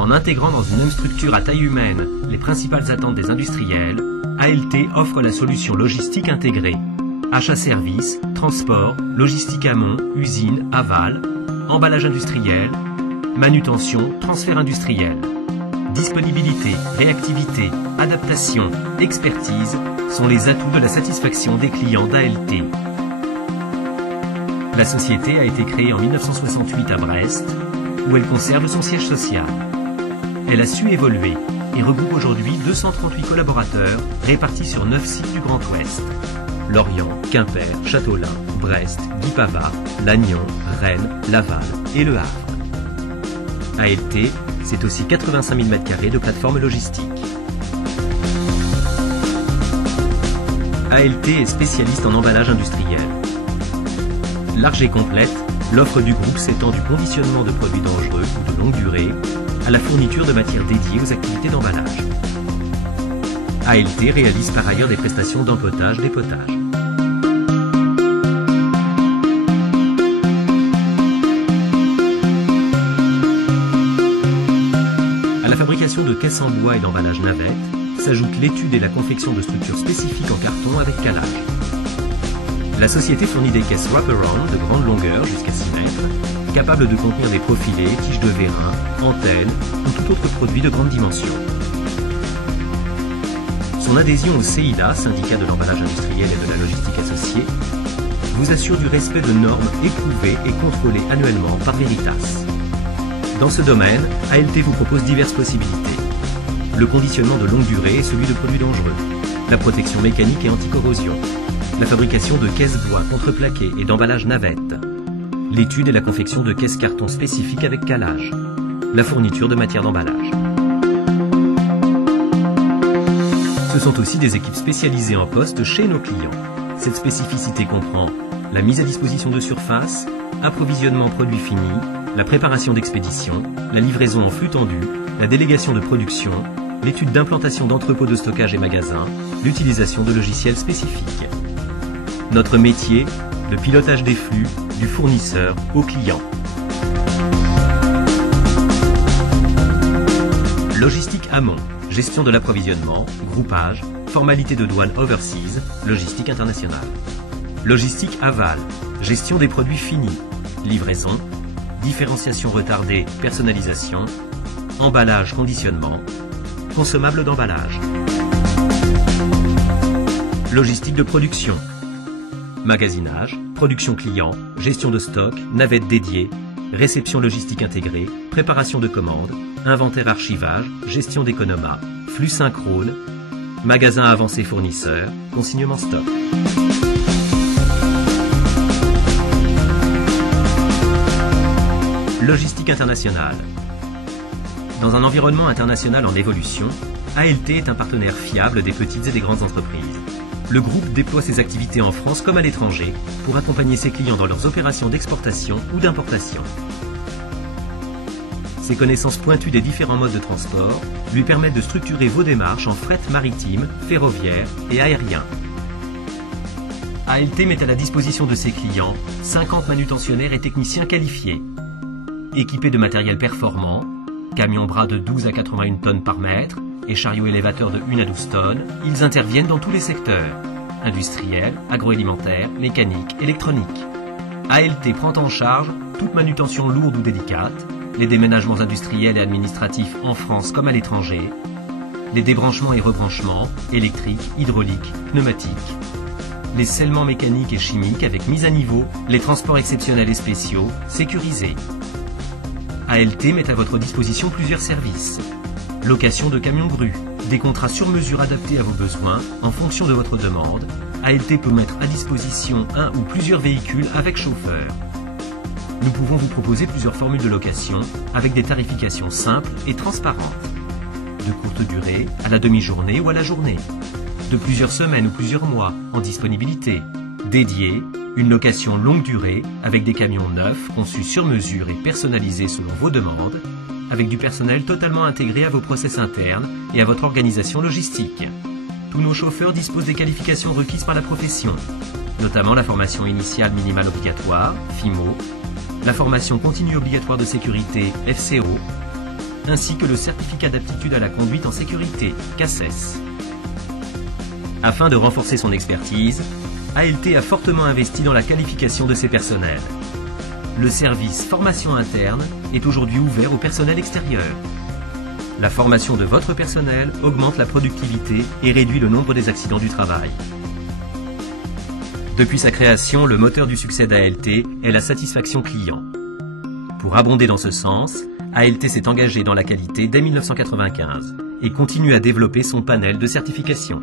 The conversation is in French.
En intégrant dans une même structure à taille humaine les principales attentes des industriels, ALT offre la solution logistique intégrée. Achat-service, transport, logistique amont, usine, aval, emballage industriel, manutention, transfert industriel. Disponibilité, réactivité, adaptation, expertise sont les atouts de la satisfaction des clients d'ALT. La société a été créée en 1968 à Brest, où elle conserve son siège social. Elle a su évoluer et regroupe aujourd'hui 238 collaborateurs répartis sur 9 sites du Grand Ouest. Lorient, Quimper, Châteaulin, Brest, Guipavas, Lannion, Rennes, Laval et Le Havre. ALT, c'est aussi 85 000 m² de plateformes logistiques. ALT est spécialiste en emballage industriel. Large et complète, l'offre du groupe s'étend du conditionnement de produits dangereux ou de longue durée à la fourniture de matières dédiées aux activités d'emballage. ALT réalise par ailleurs des prestations d'empotage-dépotage. À la fabrication de caisses en bois et d'emballage navette s'ajoute l'étude et la confection de structures spécifiques en carton avec calage. La société fournit des caisses wraparound de grande longueur jusqu'à 6 mètres, capables de contenir des profilés, tiges de vérin, antennes ou tout autre produit de grande dimension. Son adhésion au CILA, syndicat de l'emballage industriel et de la logistique associée, vous assure du respect de normes éprouvées et contrôlées annuellement par Veritas. Dans ce domaine, ALT vous propose diverses possibilités. Le conditionnement de longue durée et celui de produits dangereux, la protection mécanique et anti-corrosion, la fabrication de caisses bois contreplaquées et d'emballage navette, l'étude et la confection de caisses carton spécifiques avec calage, la fourniture de matières d'emballage. Ce sont aussi des équipes spécialisées en poste chez nos clients. Cette spécificité comprend la mise à disposition de surface, approvisionnement en produits finis, la préparation d'expédition, la livraison en flux tendu, la délégation de production, l'étude d'implantation d'entrepôts de stockage et magasins, l'utilisation de logiciels spécifiques. Notre métier, le pilotage des flux, du fournisseur au client. Logistique amont, gestion de l'approvisionnement, groupage, formalité de douane overseas, logistique internationale. Logistique aval, gestion des produits finis, livraison, différenciation retardée, personnalisation, emballage, conditionnement, consommables d'emballage. Logistique de production, magasinage, production client, gestion de stock, navette dédiée, réception logistique intégrée, préparation de commandes, inventaire archivage, gestion d'économat, flux synchrone, magasin avancé fournisseur, consignement stock. Logistique internationale. Dans un environnement international en évolution, ALT est un partenaire fiable des petites et des grandes entreprises. Le groupe déploie ses activités en France comme à l'étranger pour accompagner ses clients dans leurs opérations d'exportation ou d'importation. Ses connaissances pointues des différents modes de transport lui permettent de structurer vos démarches en fret maritime, ferroviaire et aérien. ALT met à la disposition de ses clients 50 manutentionnaires et techniciens qualifiés. Équipés de matériel performant, camions bras de 12 à 81 tonnes par mètre et chariots élévateurs de 1 à 12 tonnes, ils interviennent dans tous les secteurs, industriels, agroalimentaire, mécanique, électronique. ALT prend en charge toute manutention lourde ou délicate, les déménagements industriels et administratifs en France comme à l'étranger, les débranchements et rebranchements, électriques, hydrauliques, pneumatiques, les scellements mécaniques et chimiques avec mise à niveau, les transports exceptionnels et spéciaux, sécurisés. ALT met à votre disposition plusieurs services. Location de camions grues, des contrats sur mesure adaptés à vos besoins en fonction de votre demande. ALT peut mettre à disposition un ou plusieurs véhicules avec chauffeur. Nous pouvons vous proposer plusieurs formules de location avec des tarifications simples et transparentes. De courte durée, à la demi-journée ou à la journée. De plusieurs semaines ou plusieurs mois en disponibilité. Dédié, une location longue durée avec des camions neufs conçus sur mesure et personnalisés selon vos demandes, avec du personnel totalement intégré à vos process internes et à votre organisation logistique. Tous nos chauffeurs disposent des qualifications requises par la profession, notamment la formation initiale minimale obligatoire, FIMO, la formation continue obligatoire de sécurité, FCO, ainsi que le certificat d'aptitude à la conduite en sécurité, CACES. Afin de renforcer son expertise, ALT a fortement investi dans la qualification de ses personnels. Le service formation interne est aujourd'hui ouvert au personnel extérieur. La formation de votre personnel augmente la productivité et réduit le nombre des accidents du travail. Depuis sa création, le moteur du succès d'ALT est la satisfaction client. Pour abonder dans ce sens, ALT s'est engagé dans la qualité dès 1995 et continue à développer son panel de certification.